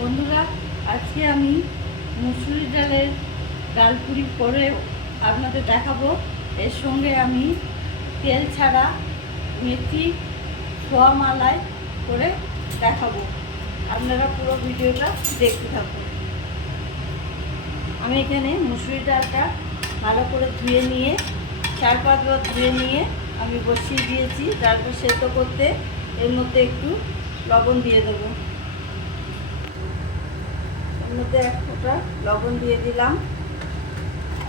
বন্ধুরা, আজকে আমি মুসুরি ডালের ডালপুরি করে আপনাদের দেখাবো। এর সঙ্গে আমি তেল ছাড়া মেথি খোয়া মালাই করে দেখাবো। আপনারা পুরো ভিডিওটা দেখতে থাকুন। আমি এখানে মুসুরি ডালটা ভালো করে ধুয়ে নিয়ে 4-5 বার ধুয়ে নিয়ে আমি বসিয়ে দিয়েছি। ডালটা সেদ্ধ করতে এর মধ্যে একটু লবণ দিয়ে দেবো। এর মধ্যে 1 ফোঁটা লবণ দিয়ে দিলাম।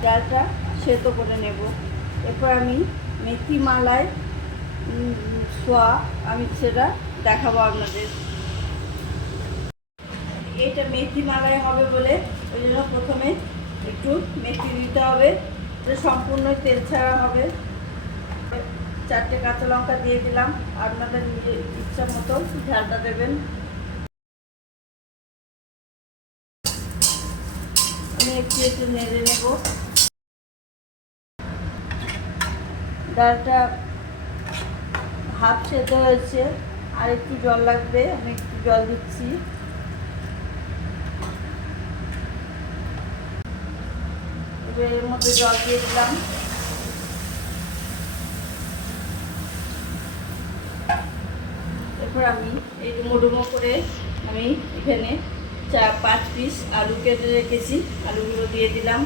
ডালটা সেদ্ধ করে নেব। এরপর আমি মেথি মালাই ছোঁয়া আমি সেটা দেখাবো আপনাদের। এটা মেথি মালাই হবে বলে ওই জন্য প্রথমে একটু মেথি দিতে হবে। এটা সম্পূর্ণ তেল ছাড়া হবে। 4টে কাঁচা লঙ্কা দিয়ে দিলাম। আপনাদের নিজের ইচ্ছা মতো ঝালটা দেবেন। আমি একটু নেড়ে নেব। ডালটা হাফ সেদ্ধ হয়েছে, আর একটু জল লাগবে। আমি একটু জল দিচ্ছি। এর মধ্যে জল দিয়ে দিলাম। এরপর আমি এই ডুমো করে আমি এখানে 4-5 পিস আলু কেটে রেখেছি, আলুগুলো দিয়ে দিলাম।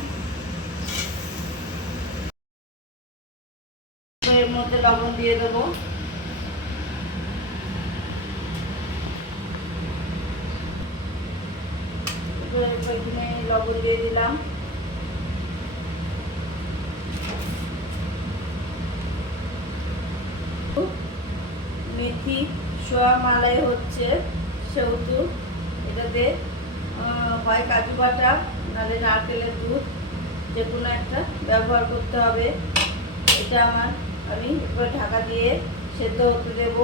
এর মধ্যে লবণ দিয়ে দেবো। এখানে লবণ দিয়ে দিলাম। মেথি সোয়া মালাই হচ্ছে, সেহেতু এটাতে হয় কাজু বাটা নাহলে নারকেলের দুধ, যে কোনো একটা ব্যবহার করতে হবে। এটা আমি এবার ঢাকা দিয়ে সেদ্ধ হতে দেব।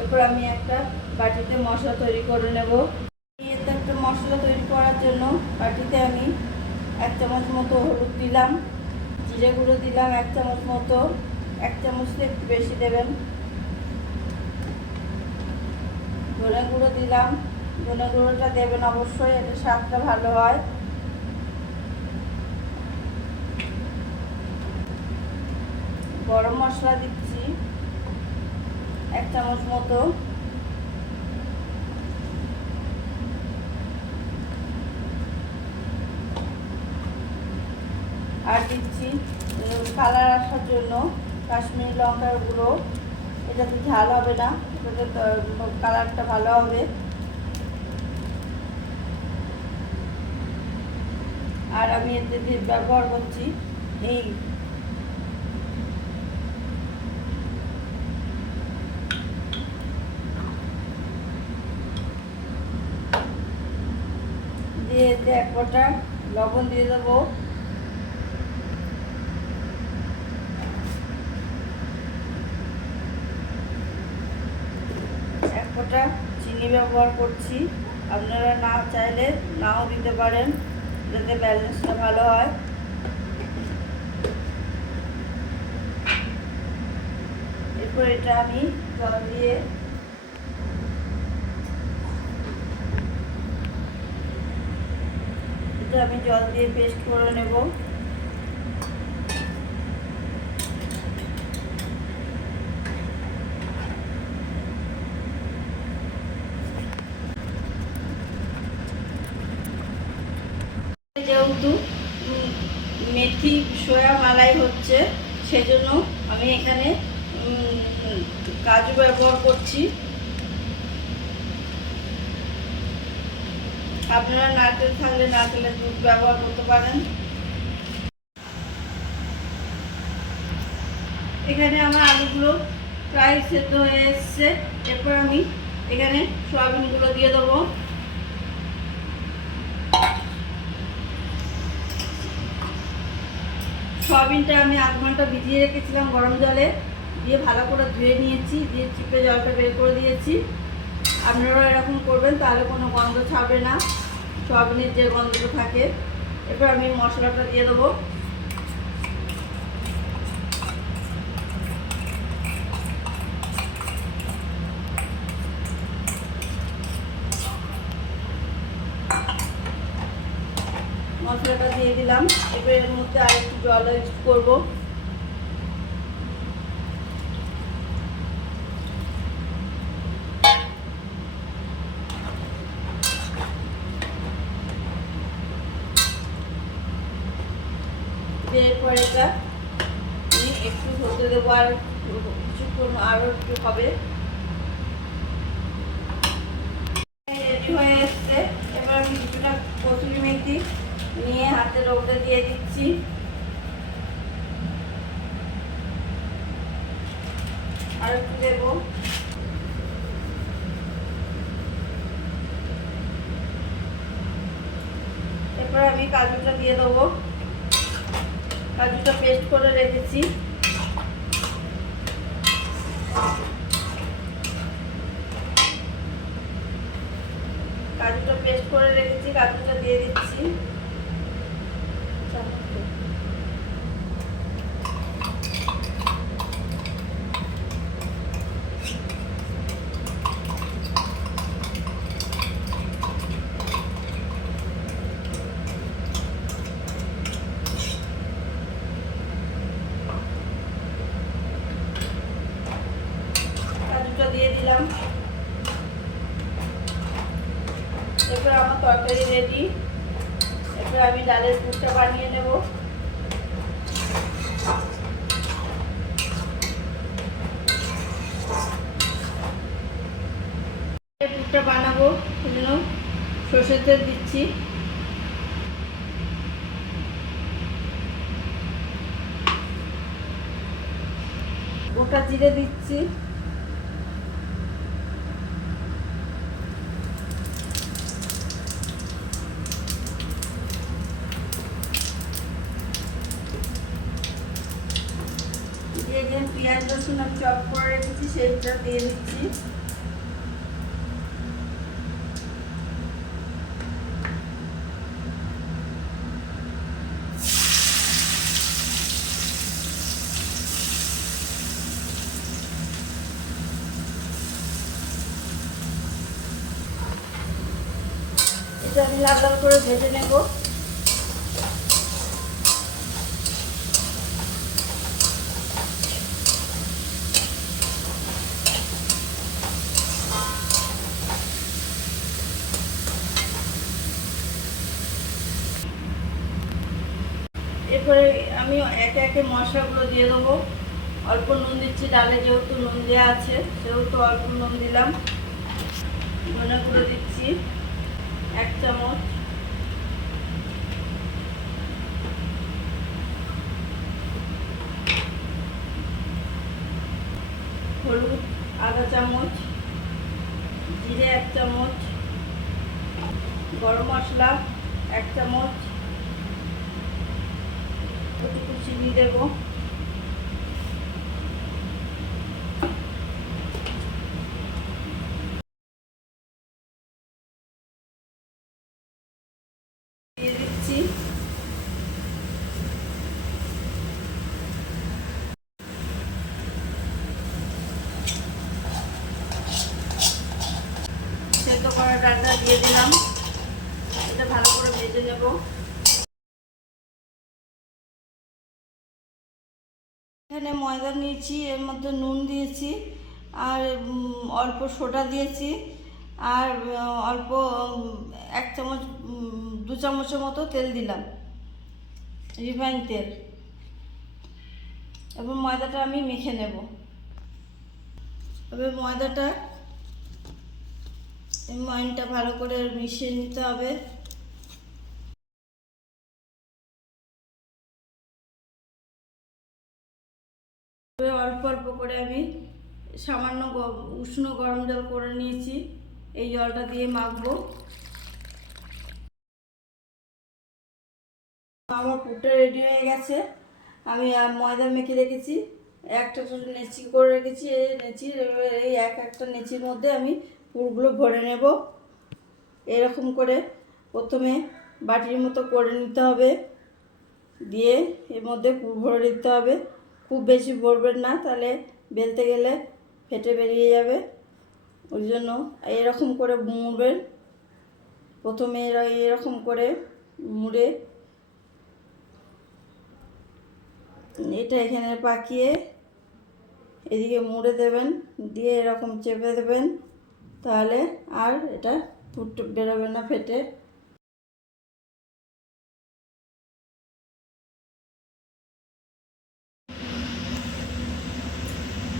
এরপর আমি একটা বাটিতে মশলা তৈরি করে নেব। এতে একটা মশলা তৈরি করার জন্য বাটিতে আমি 1 চামচ মতো হলুদ দিলাম, জিরে গুঁড়ো দিলাম 1 চামচ মতো, 1 চামচ একটু বেশি দেবেন। ধনে গুঁড়ো দিলাম, ধনে গুঁড়োটা দেবেন অবশ্যই, এটা স্বাদটা ভালো হয়। গরম মশলা দিচ্ছি 1 চামচ মতো। আর দিচ্ছি কালার আসার জন্য কাশ্মীরি লঙ্কার গুঁড়ো। এটাতে ঝাল হবে না, এটাতে কালারটা ভালো হবে। আর আমি এতে ব্যবহার করছি হিং। দিয়ে এতে 1 ফোঁটা লবণ দিয়ে দেবো। ফোঁটা চিনি ব্যবহার করছি। আপনারা না চাইলে নাও দিতে পারেন, যাতে ব্যালেন্সটা ভালো হয়। এরপর এটা আমি জল দিয়ে পেস্ট করে নেব। যেহেতু মেথি সোয়া মালাই হচ্ছে, সেজন্য আমি এখানে কাজু ব্যবহার করছি। আপনারা নারকেল থাকলে নারকেলের দুধ ব্যবহার করতে পারেন। এখানে আমার আলুগুলো প্রায় সেদ্ধ হয়ে এসছে। এরপর আমি এখানে সয়াবিনগুলো দিয়ে দেবো। সয়াবিনটা আমি 1 ঘন্টা ভিজিয়ে রেখেছিলাম গরম জলে, দিয়ে ভালো করে ধুয়ে নিয়েছি, দিয়ে চিপে জলটা বের করে দিয়েছি। আপনারা এরকম করবেন, তাহলে কোনো গন্ধ ছাড়বে না, সয়াবিনের যে গন্ধটা থাকে। এরপর আমি মশলাটা দিয়ে দেবো। দিয়ে দিলাম। এবার এর মধ্যে আর একটু জল ইউজ করবো। এরপর এটা একটু হতে দেবো, আর কিছুক্ষণ আরও একটু হবে। রেডি হয়ে এসছে। এবার আমি কিছুটা কসুরি মেথি নিয়ে হাতের ওপরে দিয়ে দিচ্ছি। আর একটু দেবো। এরপর আমি কাজুটা দিয়ে দেবো। কাজুটা পেস্ট করে রেখেছি। কাজুটা পেস্ট করে রেখেছি, কাজুটা দিয়ে দিচ্ছি। কাজুটা দিয়ে দিলাম। এরপর আমার তরকারি রেডি। এরপর আমি ডালের পুরটা বানিয়ে নেব। পুরটা বানাবো, সেজন্য সরষের তেল দিচ্ছি। গোটা জিরে দিচ্ছি। দিয়ে যে পেঁয়াজ রসুন আমি চপ করে রেখেছি সেইটা দিয়ে দিচ্ছি। এটা আমি লাল লাল করে ভেজে নেব। এরপরে আমি একে একে মশলাগুলো দিয়ে দেবো। অল্প নুন দিচ্ছি, ডালে যেহেতু নুন দেওয়া আছে সেহেতু অল্প নুন দিলাম। ধনে গুঁড়ো দিচ্ছি 1 চামচ। হলুদ আধা চামচ, জিরে 1 চামচ, গরম মশলা 1 চামচ, একটু চিনি দেবো। দিয়ে দিচ্ছি। সেদ্ধ করা ডালটা দিয়ে দিলাম। এটা ভালো করে ভেজে নেব। এখানে ময়দা নিয়েছি, এর মধ্যে নুন দিয়েছি, আর অল্প সোডা দিয়েছি, আর অল্প 1 চামচ 2 চামচের মতো তেল দিলাম, রিফাইন তেল। এবার ময়দাটা আমি মেখে নেব। এবার ময়দাটা ময়নটা ভালো করে মিশিয়ে নিতে হবে। অল্প অল্প করে আমি সামান্য উষ্ণ গরম জল করে নিয়েছি, এই জলটা দিয়ে মাখবো। আমার পুরটা রেডি হয়ে গেছে। আমি ময়দা মেখে রেখেছি, একটা নেচি করে রেখেছি। এই নেচির এই একটা নেচির মধ্যে আমি পুরগুলো ভরে নেব। এরকম করে প্রথমে বাটির মতো করে নিতে হবে, দিয়ে এর মধ্যে পুর ভরে দিতে হবে। খুব বেশি ভরবেন না, তাহলে বেলতে গেলে ফেটে বেরিয়ে যাবে। ওই জন্য এরকম করে মুড়বেন। প্রথমে এরকম করে মুড়ে এটা এখানে পাকিয়ে এদিকে মুড়ে দেবেন, দিয়ে এরকম চেপে দেবেন, তাহলে আর এটা ফুট বেরোবে না ফেটে।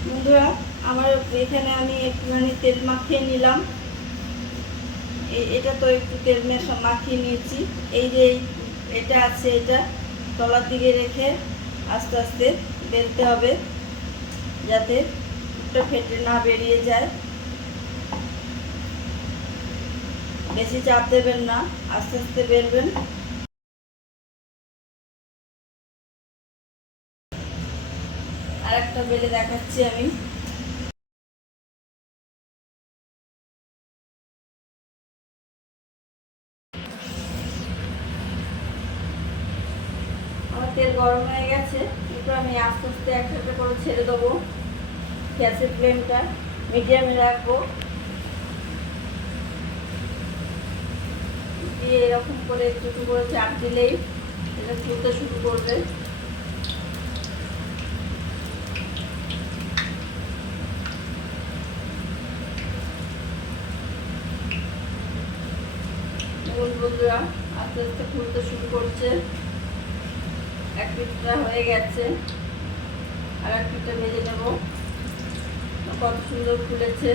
বন্ধুরা, আমার এখানে আমি একটুখানি তেল মাখিয়ে নিলাম। এটা তো একটু তেল মাখিয়ে নিয়েছি। এই যে এটা আছে, এটা তলার দিকে রেখে আস্তে আস্তে বেলতে হবে, যাতে এটা ফেটে না বেরিয়ে যায়। বেশি চাপ দেবেন না, আস্তে আস্তে বেলবেন। আর একটা বেলে দেখাচ্ছি আমি। আমার তেল গরম হয়ে গেছে, এরপর আমি আস্তে আস্তে একসাথে করে ছেড়ে দেবো। গ্যাসের ফ্লেমটা মিডিয়ামে রাখবো, দিয়ে এরকম করে একটু একটু করে চাপ দিলেই এটা ফুলতে শুরু করবে। বন্ধুরা, আস্তে আস্তে ফুলতে শুরু করছে। এক পিঠটা হয়ে গেছে, আর এক পিঠটা ভেজে নেব। কত সুন্দর ফুলেছে।